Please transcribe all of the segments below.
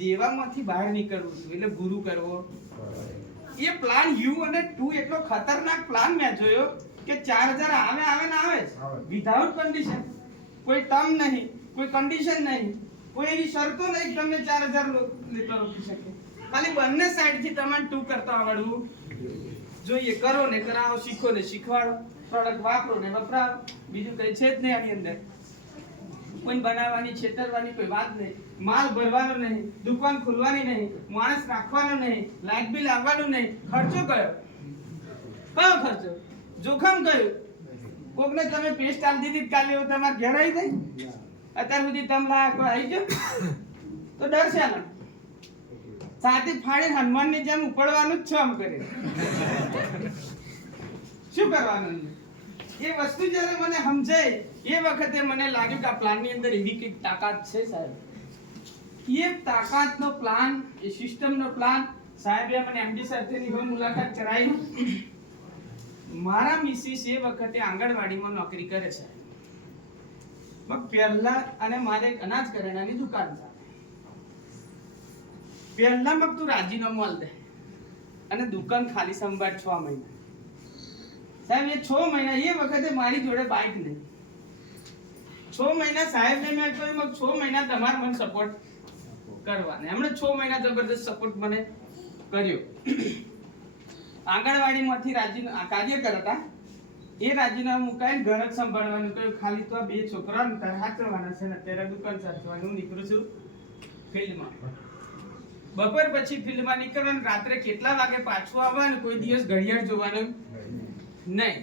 દેવામાંથી બહાર નીકળવું છું એટલે ગુરુ કરવો. એ પ્લાન યુ અને ટુ એટલો ખતરનાક પ્લાન મેં જોયો કે ચાર હજાર આવે આવે ને આવે. વિધાઉટ કન્ડિશન કોઈ ટર્મ નહીં કોઈ કન્ડિશન નહીં. કોઈ એવી શરતો નહીં તમને ચાર હજાર લીટર રોકી શકે. ખાલી બંને સાઈડથી તમારે ટુ કરતા આવડવું. જોઈએ કરો ને કરાવો શીખો ને શીખવાડો. પ્રોડક્ટ વાપરો ને વપરાવો. બીજું કઈ છે જ નહીં આની અંદર. કોઈ બનાવવાની, છેતરવાની કોઈ વાત નહીં. માલ ભરવાનો નહીં, દુકાન ખોલવાની નહીં, માણસ રાખવાનો નહીં, લાઇટ બિલ આવવાનું નહીં. ખર્ચો કયો? કયો ખર્ચો? જોખમ કયું? કોકને તમે પેસ્ટ આલી દીધી કાલે એવું તમારે ઘેર આવી ગઈ? અત્યાર સુધી તમ લાયા કોઈ આવી ગયો? તો ડર છે ને સાથે ફાડી હનુમાનની જેમ ઉપડવાનું જ છે આમ કરે શું કરવાનું? એ વસ્તુ જ્યારે મને સમજાય, એ વખતે મને લાગ્યું કે આ પ્લાનની અંદર એવી કંઈક તાકાત છે સાહેબ. એ તાકાતનો પ્લાન, એ સિસ્ટમનો પ્લાન, સાહેબે મને એમડી સાથેની હવે મુલાકાત કરાવી. મારા મિસિસ એ વખતે આંગણવાડીમાં નોકરી કરે છે. પહેલા અને મારે એક અનાજ કરિયાણાની દુકાન છે. પહેલા મગ તું રાજીનામું આલ દે અને દુકાન ખાલી સંભાળ છ મહિના. સાહેબ, એ છ મહિના, એ વખતે મારી જોડે બાઇક નહીં. છ મહિના સાહેબને મેં કહ્યું છ મહિના તમારે મને સપોર્ટ કરવાને. એમણે છ મહિના જબરદસ્ત સપોર્ટ મને કર્યો. આંગણવાડીમાંથી રાજી કાર્યકર હતા. એ રાજીનામું મુકાઈને ઘર જ સંભાળવાનું કહ્યું, ખાલી તો આ બે છોકરાને તારે હાચવવાના છે ને, અત્યારે દુકાન સાચવવાની હું નીકળું છું ફિલ્ડમાં. બપોર પછી ફિલ્ડમાં નીકળવાનું, રાત્રે કેટલા વાગે પાછું આવવાનું, કોઈ દિવસ ઘડિયાળ જોવાનું? નહીં.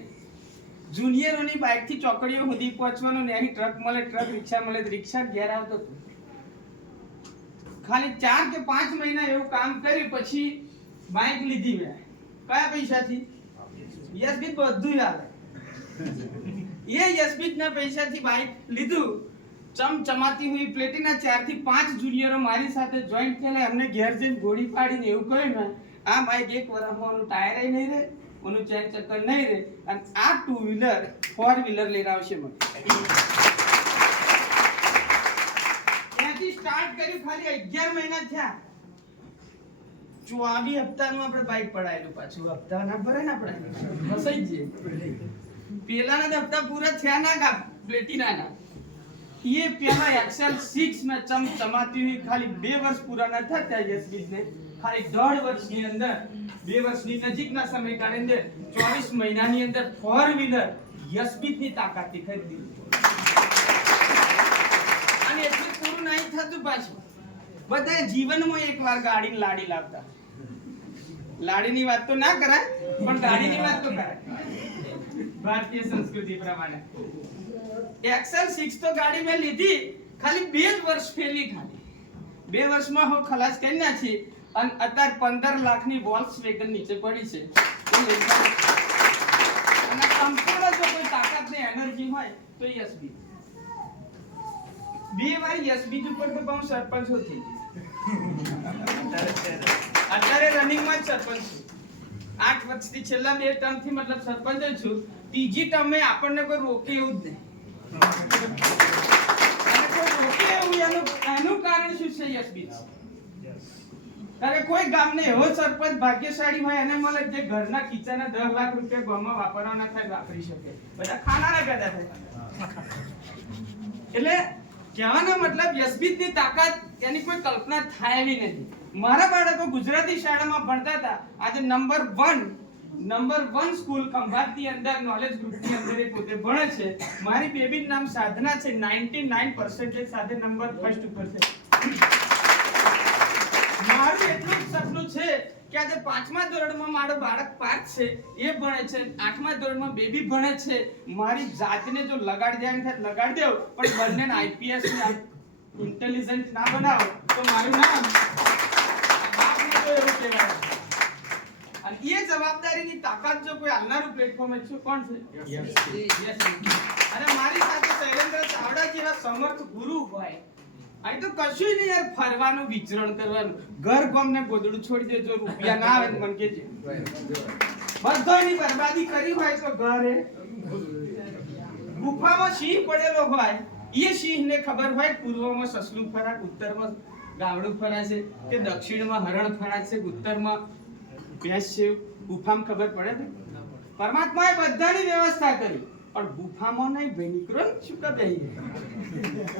જુનિયરોની બાઇકથી ચોકડીઓ સુધી પહોંચવાનું ને અહીં ટ્રક મળે, ટ્રક રિક્ષા મળે રિક્ષા ઘેર આવતો હતો. ખાલી ચાર કે પાંચ મહિના એવું કામ કર્યું, પછી બાઇક લીધી મેં. કયા પૈસાથી? યશબીત બધું આવે. એ યશબીત ના પૈસાથી બાઇક લીધું. ચમચમાતી હોય પ્લેટીના ચારથી પાંચ જુનિયરો મારી સાથે જોઈન્ટ થયેલા, એમને ઘેર જઈને ગોળી પાડીને એવું કહ્યું ને, આ બાઇક એક વર્ષમાં ઓનું ટાયર નહીં રહે. ઓનું ચેન ચક્કર નહીં રહે અને આ ટુ વ્હીલર ફોર વ્હીલર લઈને આવશે મને ત્યાંથી સ્ટાર્ટ કર્યું ખાલી 11 મહિના થયા ચોવી હપ્તાનું આપણે બાઇક પડાયેલું પાછું હપ્તા ના ભરાય ને આપણે ફસાઈ જઈએ પેલાના તો હપ્તા પૂરા થયા ના કા પ્લેટિનાના ये પેલા એક્સેલ 6 में ચમ ચમાતી हुई ખાલી બે વર્ષ પૂરા ન થતા યશબીજ ને ખાલી દોઢ વર્ષની અંદર, બે વર્ષની નજીકના સમયગાળાની અંદર 24 મહિનાની અંદર ફોર વ્હીલર યશબીતની તાકાતથી ખરીદી અને એટલું પૂરું નહીં થતું પાછું. બધા જીવનમાં એકવાર ગાડીને લાડી લાવતા. લાડીની વાત તો ના કરાય, પણ ગાડીની વાત તો કરાય. ભારતીય સંસ્કૃતિ પ્રમાણે. એક્સેલ સિક્સ તો ગાડી મેં લીધી, ખાલી બે જ વર્ષ ફેરવી ખાલી બે વર્ષમાં હું ખલાસ કરી નાખી અને અત્યારે પંદર લાખની વેગન નીચે પડી છે. અને સંપૂર્ણ જો કોઈ તાકાત ને એનર્જી હોય, તો યશબી બે વાર યશબીજ ઉપર તો બહુ સરપંચ થઈ અત્યારે રનિંગમાં જ સરપંચ આઠ વર્ષથી છેલ્લા બે ટર્મથી મતલબ સરપંચ છું. ત્રીજી ટર્મે આપણને કોઈ રોકે એવું જ નહીં. એનું કારણ શું છે યશબીજ ત્યારે કોઈ ગામને એવો સરપંચ ભાગ્યશાળી હોય એને મળે જે ઘરના ખીચાના દસ લાખ રૂપિયા ગામમાં વાપરવાના થાય વાપરી શકે. બધા ખાનારા પેદા થાય. એટલે કહેવાનો મતલબ યશબીતની તાકાત એની કોઈ કલ્પના થાય એવી નથી. મારા બાળકો ગુજરાતી શાળામાં ભણતા હતા. આજે number one number one school ખંભાતની અંદર નોલેજ ગ્રુપની અંદર એ પોતે ભણે છે. મારી બેબીનું નામ સાધના છે. 99% સાથે નંબર ફર્સ્ટ ઉપર છે મારું એટલું જ સપનું છે કે આજે પાંચમા ધોરણમાં મારો બાળક પાર્થ છે એ ભણે છે આઠમા ધોરણમાં બેબી ભણે છે. મારી જાતને જો લગાડ જાય ને થાય લગાડ દેવ પણ બંને આઈપીએસ ને ઇન્ટેલિજન્ટ ના બનાવો તો મારું નામ બાપને તો એવું કહેવાય. અને એ જવાબદારીની તાકાત જો કોઈ આવનારું પ્લેટફોર્મ છે કોણ છે? અને મારી સાથે શૈલેન્દ્ર ચાવડા જેવા સમર્થ ગુરુ હોય અહીં તો કશું નહીં યાર, ફરવાનું, વિચરણ કરવાનું. ઘર ગમ ને ગોદડું છોડી દેજો, રૂપિયા ના આવે મને કહેજે. બધાની બરબાદી કરી હોય તો ઘરે. ગુફામાં સિંહ પડેલો હોય એ સિંહને ખબર હોય, પૂર્વમાં સસલું ફરાક, ઉત્તરમાં ગાવડું ફરાશે, કે દક્ષિણમાં હરણ ફરાશે, ઉત્તરમાં ભેંસ છે, ગુફામાં ખબર પડે ને? પરમાત્માએ બધાની વ્યવસ્થા કરી. પણ ગુફામાં નહીં, ભાઈ, નીકળો શું કહે?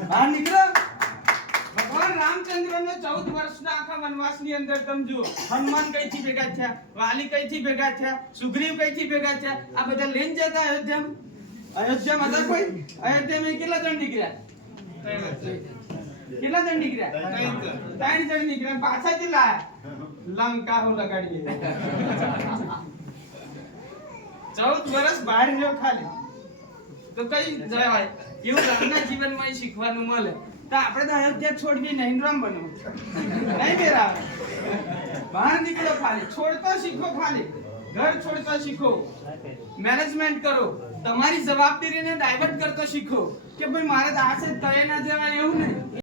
બહાર નીકળો. રામચંદ્રને 14 વર્ષના આખા વનવાસની અંદર તમે હનુમાન કઈથી ભેગા થયા? વાલી કઈથી ભેગા થયા? સુગ્રીવ કઈથી ભેગા થયા? આ બધા લઈને જતા અયોધ્યામાં? અયોધ્યામાં હતા કોઈ? અયોધ્યામાં કેટલા જણ નીકળ્યા? કેટલા જણ નીકળ્યા? ત્રણ જણ નીકળ્યા. પાછા કેટલા લંકા હું લગાડી ચૌદ વર્ષ બહાર રહ્યો ખાલી. તો કઈ જવાય? એવું રામના જીવનમાં શીખવાનું મળે. તો આપણે તો અયોધ્યા છોડીએ નહીં રામ નહીં મેરા બહાર નીકળો ખાલી, છોડતો શીખો ખાલી. ઘર છોડતા શીખો. મેનેજમેન્ટ કરો. તમારી જવાબદારીને ડાયવર્ટ કરતો શીખો કે ભાઈ મારે તો આ છે, તય ના જવાય, એવું નહીં.